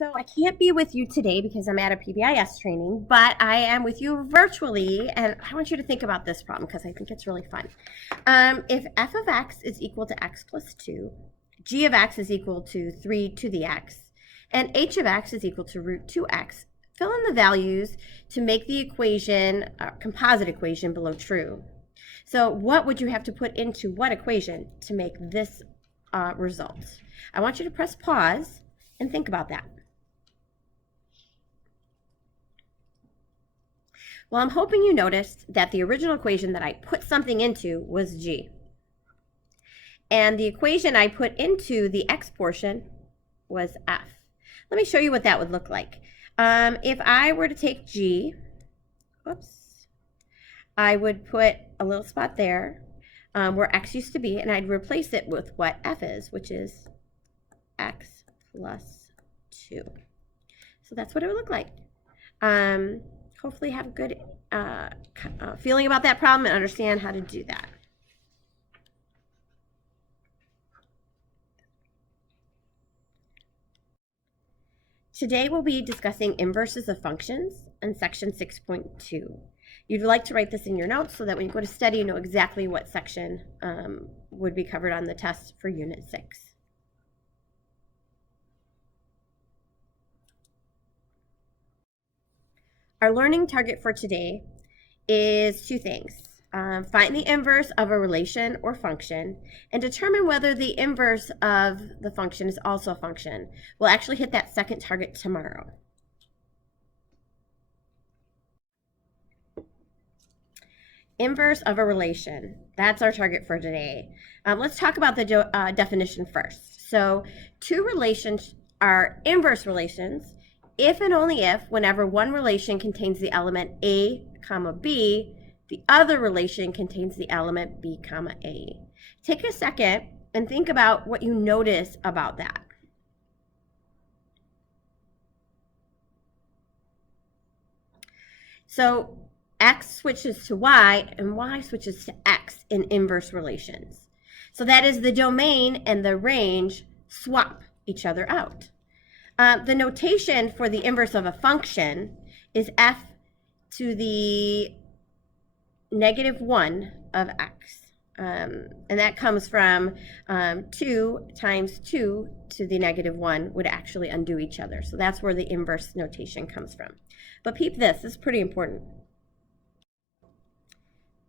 So I can't be with you today because I'm at a PBIS training, but I am with you virtually, and I want you to think about this problem because I think it's really fun. If f of x is equal to x plus 2, g of x is equal to 3 to the x, and h of x is equal to root 2x, fill in the values to make the equation, composite equation, below true. So what would you have to put into what equation to make this result? I want you to press pause and think about that. Well, I'm hoping you noticed that the original equation that I put something into was g. And the equation I put into the x portion was f. Let me show you what that would look like. If I were to take g, I would put a little spot there where x used to be, and I'd replace it with what f is, which is x plus 2. So that's what it would look like. Hopefully have a good feeling about that problem and understand how to do that. Today we'll be discussing inverses of functions in section 6.2. You'd like to write this in your notes so that when you go to study, you know exactly what section would be covered on the test for Unit 6. Our learning target for today is two things. Find the inverse of a relation or function and determine whether the inverse of the function is also a function. We'll actually hit that second target tomorrow. Inverse of a relation. That's our target for today. Let's talk about the definition first. So two relations are inverse relations if and only if, whenever one relation contains the element a comma b, the other relation contains the element b comma a. Take a second and think about what you notice about that. So x switches to y and y switches to x in inverse relations. So that is the domain and the range swap each other out. The notation for the inverse of a function is f to the -1 of x. And that comes from 2 times 2 to the -1 would actually undo each other. So that's where the inverse notation comes from. But peep this is pretty important.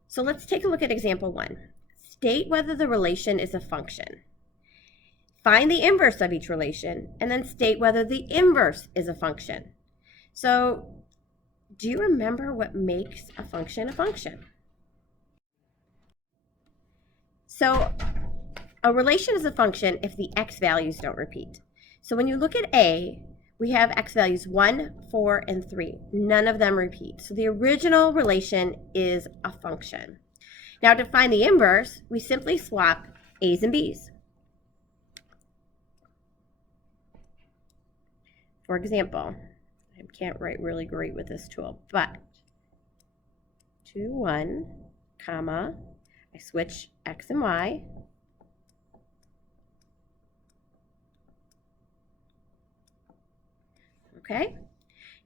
So let's take a look at example 1. State whether the relation is a function. Find the inverse of each relation, and then state whether the inverse is a function. So, do you remember what makes a function a function? So, a relation is a function if the x values don't repeat. So when you look at A, we have x values 1, 4, and 3. None of them repeat. So the original relation is a function. Now to find the inverse, we simply swap a's and b's. For example, I can't write really great with this tool, but 2, 1, comma, I switch x and y. Okay?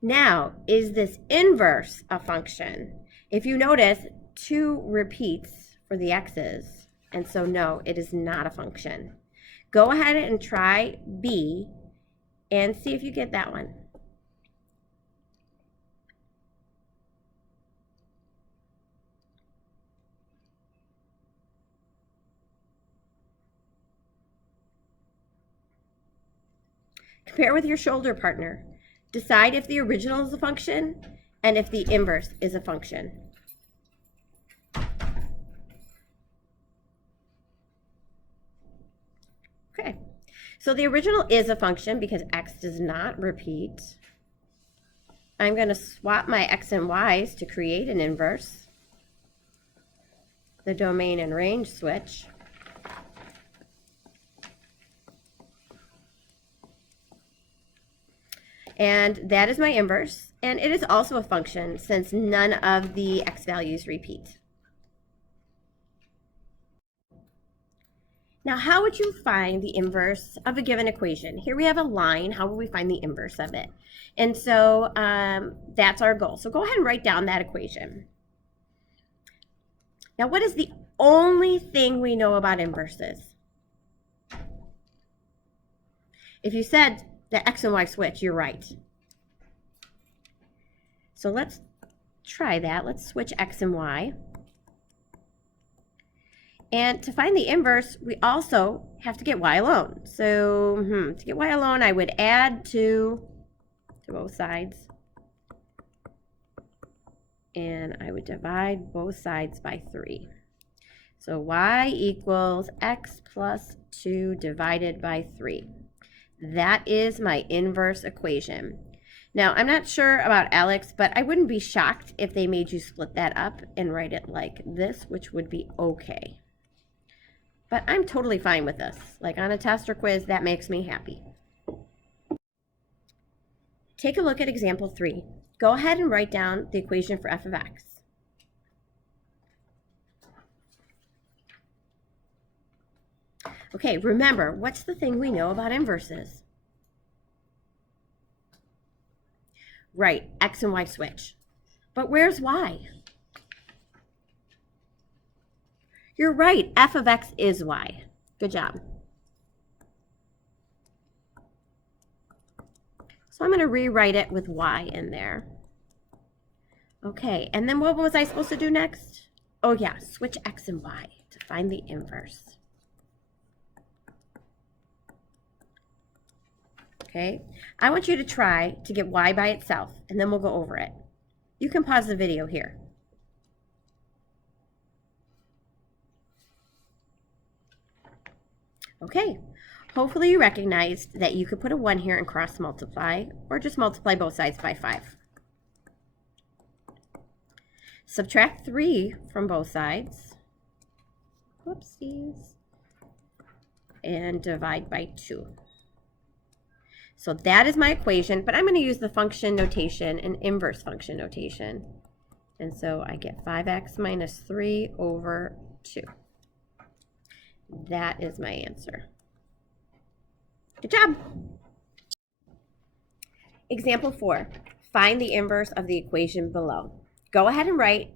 Now, is this inverse a function? If you notice, 2 repeats for the x's, and so no, it is not a function. Go ahead and try B and see if you get that one. Compare with your shoulder partner. Decide if the original is a function and if the inverse is a function. Okay, so the original is a function because x does not repeat. I'm going to swap my x and y's to create an inverse. The domain and range switch. And that is my inverse, and it is also a function since none of the x values repeat. Now, how would you find the inverse of a given equation? Here we have a line. How would we find the inverse of it? And so that's our goal. So go ahead and write down that equation. Now, what is the only thing we know about inverses? If you said the x and y switch, you're right. So let's try that. Let's switch x and y. And to find the inverse, we also have to get y alone. So to get y alone, I would add 2 to both sides. And I would divide both sides by 3. So y equals x plus 2 divided by 3. That is my inverse equation. Now, I'm not sure about Alex, but I wouldn't be shocked if they made you split that up and write it like this, which would be okay. But I'm totally fine with this. Like on a test or quiz, that makes me happy. Take a look at example 3. Go ahead and write down the equation for f of x. Okay, remember, what's the thing we know about inverses? Right, x and y switch. But where's y? You're right, f of x is y. Good job. So I'm going to rewrite it with y in there. Okay, and then what was I supposed to do next? Oh yeah, switch x and y to find the inverse. Okay, I want you to try to get y by itself, and then we'll go over it. You can pause the video here. Okay, hopefully you recognized that you could put a 1 here and cross multiply, or just multiply both sides by 5. Subtract 3 from both sides. Whoopsies. And divide by 2. So that is my equation, but I'm going to use the function notation and inverse function notation. And so I get 5x minus 3 over 2. That is my answer. Good job. Example 4. Find the inverse of the equation below. Go ahead and write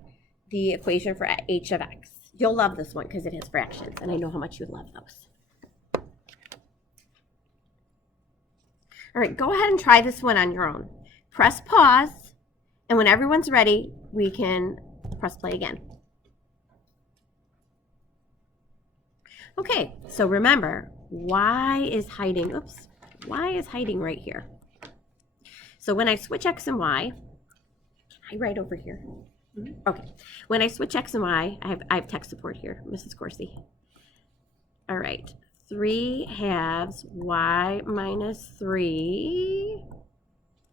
the equation for h of x. You'll love this one because it has fractions, and I know how much you love those. All right, go ahead and try this one on your own. Press pause, and when everyone's ready, we can press play again. Okay, so remember, y is hiding, y is hiding right here. So when I switch x and y, can I write over here? Okay, when I switch x and y, I have tech support here, Mrs. Corsi. All right, 3 halves y minus 3,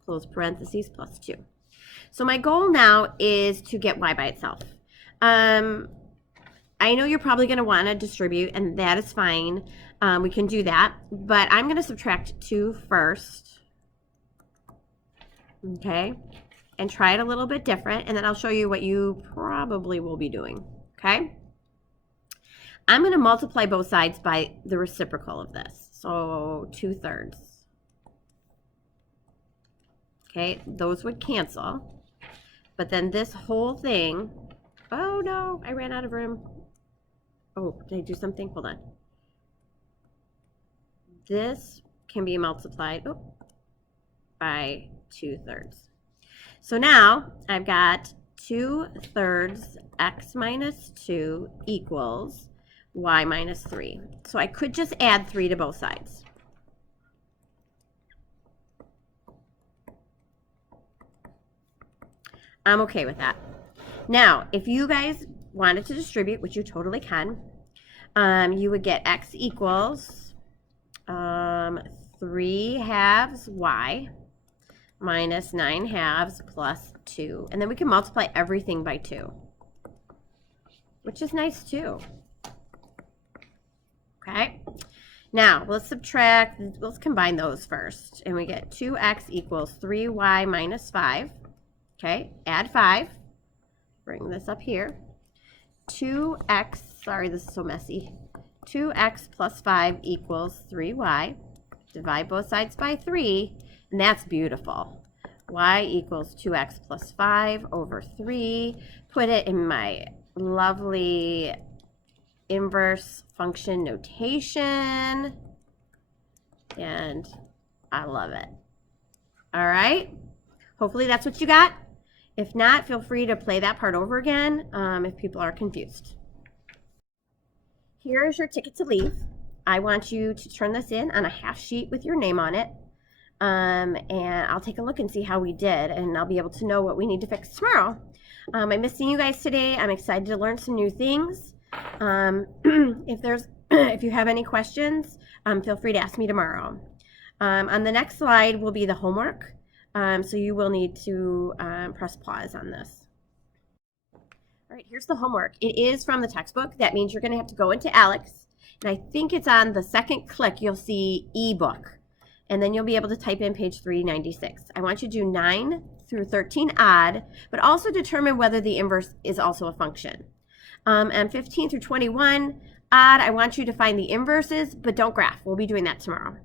close parentheses, plus 2. So my goal now is to get y by itself. I know you're probably going to want to distribute, and that is fine. We can do that, but I'm going to subtract 2 first, okay, and try it a little bit different, and then I'll show you what you probably will be doing, okay? I'm going to multiply both sides by the reciprocal of this, so 2/3. Okay, those would cancel, but then this whole thing, oh no, I ran out of room. Oh, did I do something? Hold on. This can be multiplied by 2/3. So now I've got 2/3 x minus 2 equals y minus 3. So I could just add 3 to both sides. I'm okay with that. Now, if you guys wanted to distribute, which you totally can, you would get x equals 3 halves y minus 9 halves plus 2. And then we can multiply everything by 2, which is nice too. Okay, now let's subtract, let's combine those first. And we get 2x equals 3y minus 5. Okay, add 5. Bring this up here. 2x, sorry, this is so messy. 2x plus 5 equals 3y. Divide both sides by 3, and that's beautiful. Y equals 2x plus 5 over 3. Put it in my lovely inverse function notation, and I love it. All right, hopefully that's what you got. If not, feel free to play that part over again if people are confused. Here is your ticket to leave. I want you to turn this in on a half sheet with your name on it. And I'll take a look and see how we did, and I'll be able to know what we need to fix tomorrow. I miss seeing you guys today. I'm excited to learn some new things. If you have any questions, feel free to ask me tomorrow. On the next slide will be the homework. So you will need to press pause on this. All right, here's the homework. It is from the textbook. That means you're going to have to go into Alex, and I think it's on the second click you'll see ebook, and then you'll be able to type in page 396. I want you to do 9 through 13 odd, but also determine whether the inverse is also a function. And 15 through 21 odd, I want you to find the inverses, but don't graph. We'll be doing that tomorrow.